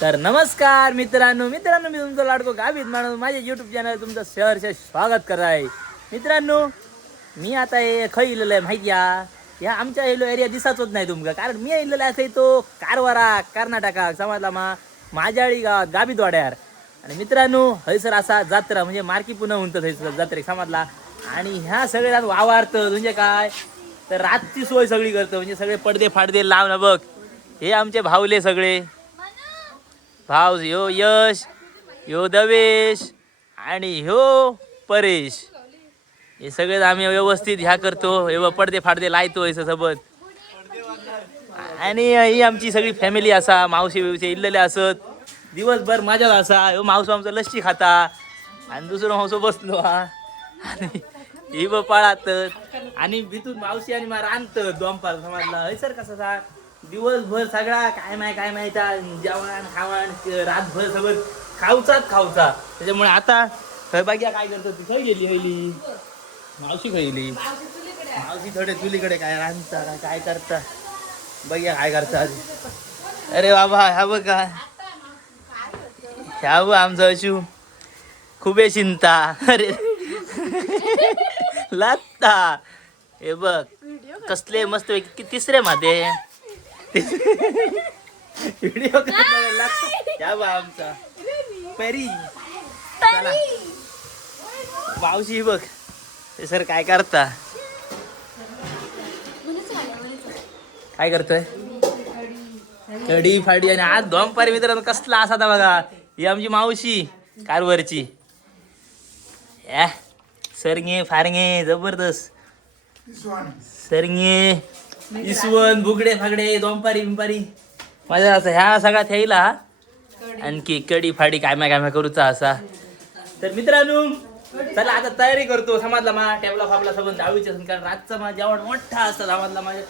तर नमस्कार मित्रांनो मित्रांनो मी तुमचं लाडको गावीत माणूस. माझ्या यूट्यूब चॅनल तुमचं सहर्ष स्वागत करत आहे मित्रांनो मी आता हे खय इलेलं आहे माहिती या ह्या आमच्या इलो एरिया दिसाचोच नाही तुमका कारण मी इलेला आहे तो कारवारा कर्नाटका समजला मा माझ्याळी गावात गावीत वाड्यार आणि मित्रांनो हयसर असा जात्रा म्हणजे मार्की पुन्हा म्हणतात हयसर जात्रे समजला. आणि ह्या सगळ्यात वावारतं म्हणजे काय? तर रातची सोय सगळी करतं म्हणजे सगळे पडदे फाडदे लावणं बघ. हे आमचे भावले सगळे. भाव ह्यो यश ह्यो दवेश आणि ह्यो परेश. हे सगळेच आम्ही व्यवस्थित ह्या करतो हे पडदे फाडदे लायतो हे सोबत. आणि ही आमची सगळी फॅमिली असा मावशी बिवशी इल्लेले असत. दिवसभर मजाच असा. ह्यो मावसो आमचा लस्सी खाता. आणि दुसरं मावसो बसलो हा. आणि ही ब पाळात आणि भितून मावशी आणि मला आणत दोंपार समजला. हय सर कसा दिवसभर सगळा काय माय काय माहिती जेवण खावण रातभर सगळं खाऊचाच खाऊचा त्याच्यामुळे आता खय काय करतो ती खय गेली हयली. मावशी खयली? मावशी थोडे चुलीकडे काय रांधता काय काय करता? बघ्या काय करतात अरे बाबा ह्या बघा ह्या बघ आमचं अशू. खूपे चिंता अरे. लागता हे बघ. कसले मस्त पैकी तिसरे माते. व्हिडिओ लागता आमचा. परी. चला. मावशी बघ. ते सर काय करता? काय करतोय? कडी फाडी आणि आज दोंपारी मित्रांनो कसला असा बघा. ही आमची मावशी कारवरची. या. सरंगे फारंगे जबरदस्त. सरंगे. इसवण बुगडे फागडे दोंपारी बिंपारी. माझ्या असं ह्या सगळ्यात ह्यायला आणखी कडी फाडी काय माय काय माय करूचा असा. तर मित्रांनो चला आता तयारी करतो समाजला मा टेबला फाबला सगळं दहावीचे कारण रातचा माझा जेवण मोठा असतं समाजला माझ्या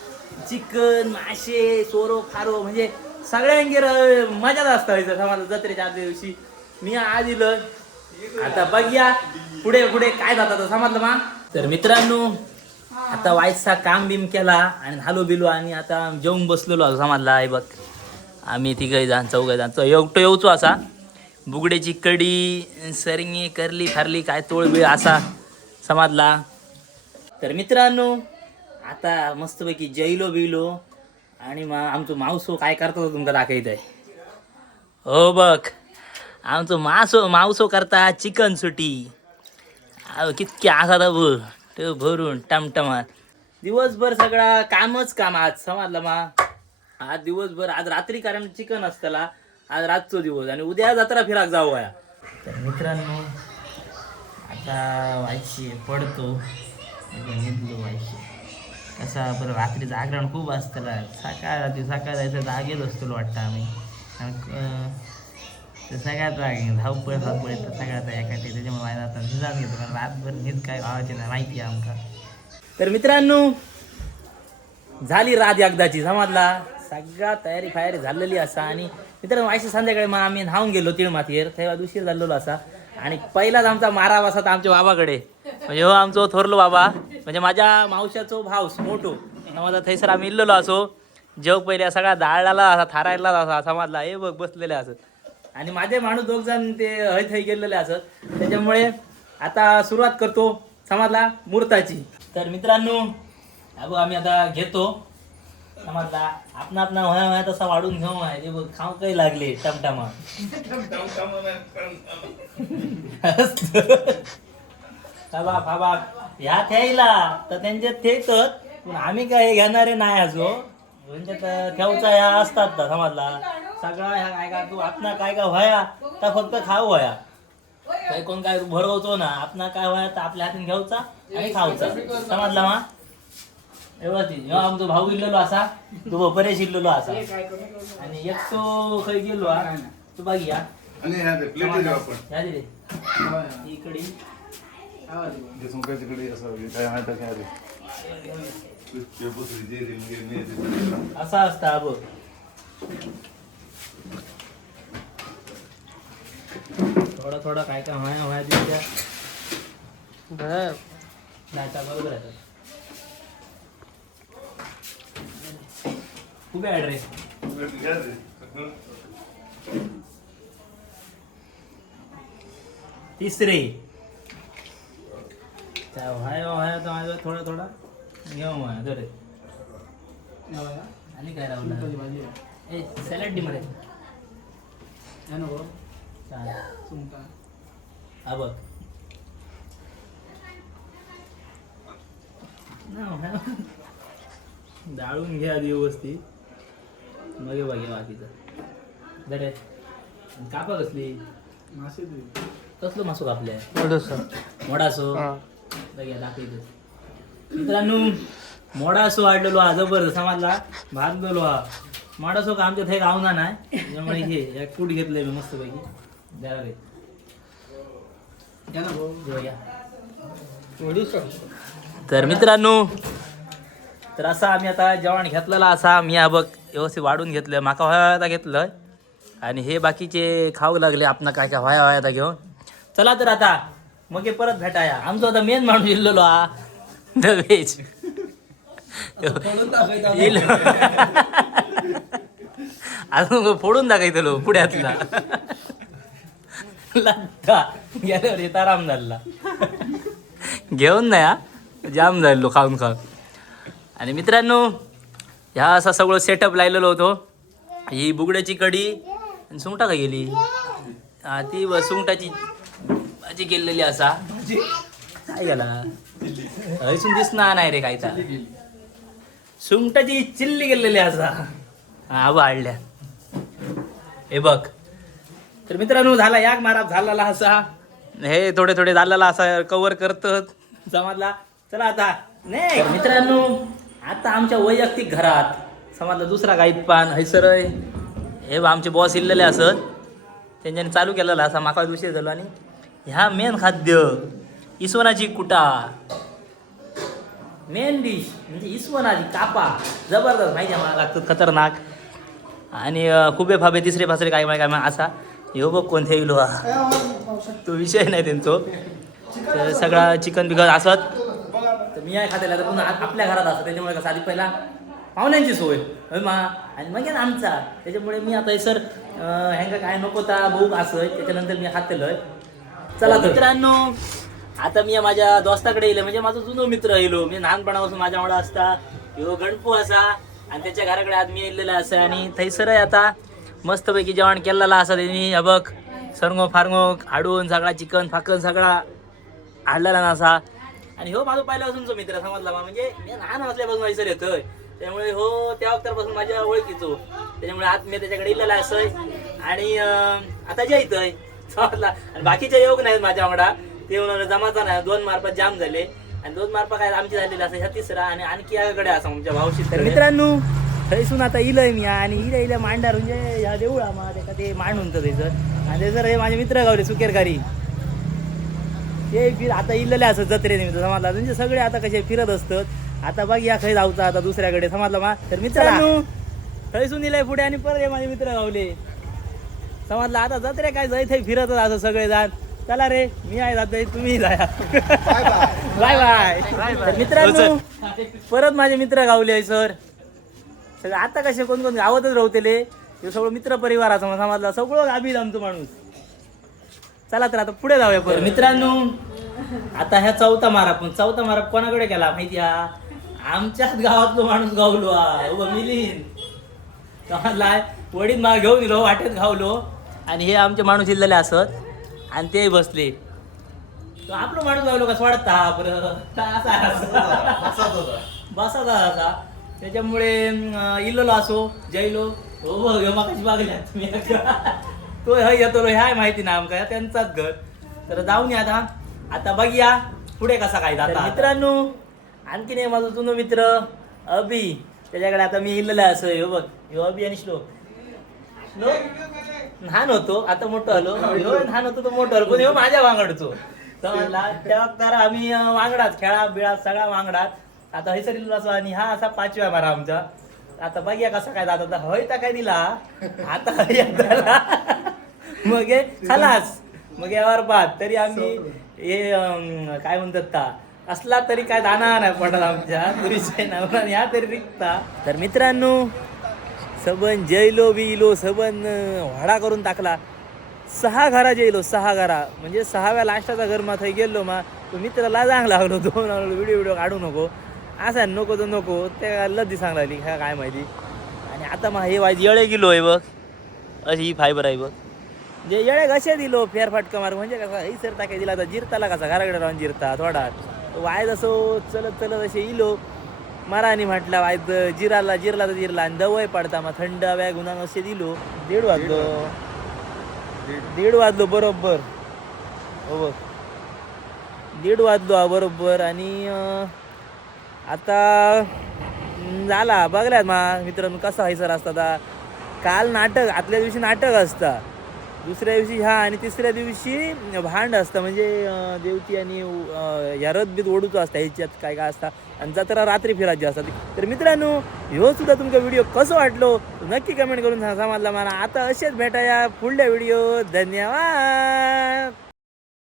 चिकन मासे सोरो खारो म्हणजे सगळ्यांगेर मजाच असतं समाजला जत्रेच्या आदल्या दिवशी. मी आज इलं आता बघूया पुढे पुढे काय जातात समजलं मा. तर मित्रांनो आता वायचा काम बिम केला आणि हालो बिलो आणि आता जेवून बसलेलो असं समजला. आहे बघ आम्ही तिघं जाण चौघ जाण. एकटो येऊचो असा. बुगड्याची कडी सरंगी करली फारली काय तोळबीळ असा समजला. तर मित्रांनो आता मस्तपैकी जैलो बिलो आणि मग आमचं मावसो काय करतो तुमका दाखवत आहे हो बघ आमचं मासो मावसो करता चिकन सुटी. अहो कितके असा बघ तो भरून टमटमात. दिवसभर सगळा कामच काम आज समजलं मा? आज दिवसभर आज रात्री कारण चिकन असतला आज रातचो दिवस आणि उद्या जत्रा फिराक जाऊ या. तर मित्रांनो आता व्हायची पडतो निघलो व्हायची कसा बरं रात्री जागरण खूप असतं सकाळ रात्री सकाळ जायचं जागेच असतो वाटतं आम्ही. आणि, तर सगळ्यात राग धावपळ धावपळ तर सगळ्यात एकाठी त्याच्यामुळे माझ्या आता निजात घेतो कारण रातभर नीट काय व्हायचे नाही माहिती आहे आमका. तर मित्रांनो झाली रात एकदाची समजला? सगळा तयारी फायरी झालेली असा आणि मित्रांनो आयशी संध्याकाळी मग आम्ही न्हावून गेलो तीळ मातीवर तेव्हा उशीर झालेलो असा. आणि पहिलाच आमचा मारा असा तर आमच्या बाबाकडे. म्हणजे हो आमचो थोरलो बाबा. म्हणजे माझ्या मावशाचो भाव मोठो. माझा थंयसर आम्ही इल्लेलो असो. जेव पहिले सगळा दाळला असा थारायला असा समजला? हे बघ बसलेले असत. आणि माझे माणूस दोघ जण ते हय थय गेलेले असत. त्याच्यामुळे आता सुरुवात करतो समजला मुहूर्ताची तर मित्रांनो हा आम्ही आता घेतो. समजला आपणा आपणा वया वया तसा वाढून घेऊ. आहे ते बघ खाऊ काही लागले टमटमा. बाबा बाबा ह्या थ्यायला. तर त्यांच्यात थेतत पण आम्ही काय घेणारे नाही असो म्हणजे तर ठेवचा ह्या असतात समजला. सगळा ह्या काय का तू आपणा काय काय व्हाया? तर फक्त खाऊ व्हाया. काही कोण काय भरवतो ना आपणा काय व्हाया तर आपल्या हातून घ्यावचा आणि खाऊचा. समजला मा? व्यवस्थित. ह्यो आमचो भाऊ इल्लेलो असा. तो बरेच इल्लेलो असा. आणि एक तो खय गेलो हा. तू बघ या. आणि ह्या दे, प्लेट देऊ आपण या दे रे. इकडे. जे असं हे काय माहिती काय रे असा असता बघ. थोडं थोडं काय काय व्हाय व्हाय दिसत्या डाटा बरोबर आहे उभे ॲड्रेस तिसरी त्या व्हाय व्हाय तर माझं थोडं थोडा. घेऊ माझ्या आणि काय राहुल? सॅलड डी मध्ये हा बघ डाळून घ्या आधी व्यवस्थित. मग बघा बाकीचं. बरे कापा कसली? कसलो मासो कापले? मोडासो बघा दाखवतो मित्रांनो मोडासो वाढलेलो हा जबरदस्त समाजला? भाजलेलो हा. मोडासो का आमच्या थंय गावना नाही. त्यामुळे हे कूट घेतलंय मी मस्त पैकी द्या रे तर मित्रांनो तर असा आम्ही आता जेवण घेतलेला असा मी हा बघ व्यवस्थित वाढून घेतलं माका व्हाया आता घेतलं. आणि हे बाकीचे खाऊ लागले आपण काय काय व्हाया व्हाया घेऊन. चला तर आता मग हे परत भेटाया. आमचा आता मेन माणूस इल्लेलो हा. द व्हेज अजून फोडून दाखवतलो पुढ्यातला लग्गा गेल्यावर येता आराम झाला. घेऊन नाही हा जाम झालो खाऊन खाऊन. आणि मित्रांनो ह्या असा सगळं सेटअप लायलेलो होतो. ही बुगड्याची कढी आणि सुंगटा का गेली हा ती सुंगटाची भाजी केलेली असा. काय गेला हयसून दिसणार नाही रे कायचा सुंगटाची चिल्ली केलेली असा. हा वाढल्या. हे बघ. तर मित्रांनो झाला याक माराप झालेला असा हे थोडे थोडे झालेला असा कव्हर करतात. समजला. चला आता. नाही मित्रांनो आता आमच्या वैयक्तिक घरात समजला दुसरा गाईत पान. हैसर हे आमचे बॉस इल्लेले असत त्यांच्यानी चालू केलेला असा माका विषय झालो आणि ह्या मेन खाद्य इसवनाची कुटा. मेन डिश म्हणजे इसवनाची कापा. जबरदस्त माहिती आहे मला लागतं खतरनाक. आणि खुबे फाबे तिसरे फासरे काय काय असा. ह्यो बघ कोणते येलो हा. तो विषय नाही त्यांचो. तर सगळा चिकन बिकन असत. तर मी आहे खातेला तर पुन्हा आपल्या घरात असत. त्याच्यामुळे कसं आधी पहिला पाहुण्यांची सोय. होय मा. आणि मग आमचा. त्याच्यामुळे मी आता सर ह्यांका काय नको ता भूक असं. त्याच्यानंतर मी खातेलोय चला तर. मित्रांनो आता मी माझ्या दोस्ताकडे येईल म्हणजे माझा जुनो मित्र येलो मी लहानपणापासून माझ्यामुळे असता. ह्यो गणपू असा. आणि त्याच्या घराकडे आज मी येलेला असं आणि थैसर आहे आता. मस्तपैकी जेवण केलेला असा त्यांनी. हे बघ सरंगो फारंगो हाडून सगळा चिकन फाकन सगळा हाडलेला नसा आणि हो माझा पहिल्यापासूनचो मित्र समजला बा. म्हणजे मी लहान असल्यापासून माझी सर येतोय. त्यामुळे हो त्या वक्तापासून माझ्या ओळखीचो. त्याच्यामुळे आज मी त्याच्याकडे इलेला असय आणि आता जे येतोय समजला. आणि बाकीचे योग नाहीत माझ्या वांगडा ते जमाचा नाही. दोन मार्फत जाम झाले. आणि दोन मार्फा काय आमची झालेली असं ह्या तिसरा आणि आणखी याकडे असं आमच्या भावशी तर मित्रांनो थंयसून आता इलय मी आणि इल्या इल्या मांडार म्हणजे ह्या देऊळा मा ते मांडून तर त्याचं आणि ते जर हे माझे मित्र गावले सुकेरकारी. ते फिर आता इल्लेले असत जत्रेनिमित्त समजला म्हणजे सगळे आता कसे फिरत असतात. आता बघ या खै जाऊचा आता दुसऱ्याकडे समजला मा. तर मित्रांनो थंयसून इलय पुढे आणि परत हे माझे मित्र गावले. समजला आता जत्रे काय जाय थंय फिरतच असं सगळे जाण चला रे मी आहे जात तुम्ही जाया बाय बाय तर मित्रांनो परत माझे मित्र गावले आहे सर. सगळं आता कसे कोण कोण गावातच राहतेले हे? सगळं मित्र परिवाराचं समजला सगळं गाभी आमचं माणूस. चला तर आता पुढे जाऊया परत. मित्रांनो आता ह्या चौथा मारा पण चौथा मारा कोणाकडे गेला माहिती आमच्याच गावातलो माणूस गावलो उभं मिलीन समजलाय वडील मला घेऊन दिलो वाटेत गावलो. आणि हे आमचे माणूस इल्लेले असत. आणि ते बसले. तो आपलं माणूस गावलो का सोडता बसाचा असा त्याच्यामुळे अं, इल्लोलो असो जैलो हो बघ माकाची बागल्या तुम्ही तो हय येतो ह्या माहिती ना आमका त्यांचाच घर. तर जाऊन या आता. आता बघूया पुढे कसा काय जाता मित्रांनो आणखीन एक माझा जुनो मित्र अभि. त्याच्याकडे आता मी इल्लेला असं ह्यो बघ. ह्यो अभि आणि श्लोक. श्लोक? लहान होतो आता मोठं आलो. ह्यो लहान होतो तो मोठं आलो. पण ह्यो माझ्या वांगडचो. समजला तेव्हा तर आम्ही वांगडाच वांगडात खेळा बिळा सगळा वांगडात आता हैसरील असो आणि हा असा पाचव्या मारा आमचा. आता बघ्या कसा काय जात. आता हय काय दिला. आता मग खालास. मग यावर पाहत तरी आम्ही हे काय म्हणतात ता? असला तरी काय दाना नाही पडत आमच्या. पुरीच्या नावाने. ह्या तरी विकता तर मित्रांनो सबन जैलो बिलो सबन वाडा करून टाकला. सहा घरा जेलो सहा घरा. म्हणजे सहाव्या लास्टाचा घर मा थंय गेलो मा तो मित्राला जांग लागलो. दोन व्हिडिओ व्हिडिओ काढू नको. असा नको तर नको. ते लद्दी सांग लागली काय काय माहिती? आणि आता मग हे वाईज येळे गेलो आहे बघ. अशी ही फायबर आहे बघ. जे येळे कसे दिलो फेरफाटका मार. म्हणजे कसा ही सर टाकाय दिला आता जिरताला कसा घराकडे राहून जिरता थोडा. वायज असो चलत चलत असे इलो. मारानी म्हटला वायद जिराला जिरला तर जिरला आणि दवय पडता मग थंड हव्या गुणान असे दिलो. दीड वाजलो. दीड वाजलो. बरोबर. हो बघ. दीड वाजलो हा बरोबर. आणि आता झाला. बघल्यात मा मित्रांनो कसा हैसर असता काल नाटक आदल्या दिवशी नाटक असता. दुसऱ्या दिवशी ह्या आणि तिसऱ्या दिवशी भांड असतं. म्हणजे देवती आणि अं, ह्या बीत ओढूचो असता. ह्याच्यात काय काय असता? आणि जत्रा रात्री फिरायची असतात. तर मित्रांनो ह्यो सुद्धा तुमचा व्हिडिओ कसं वाटलो? नक्की कमेंट करून सांगा मला मला. आता असेच भेटाया पुढल्या व्हिडिओ. धन्यवाद!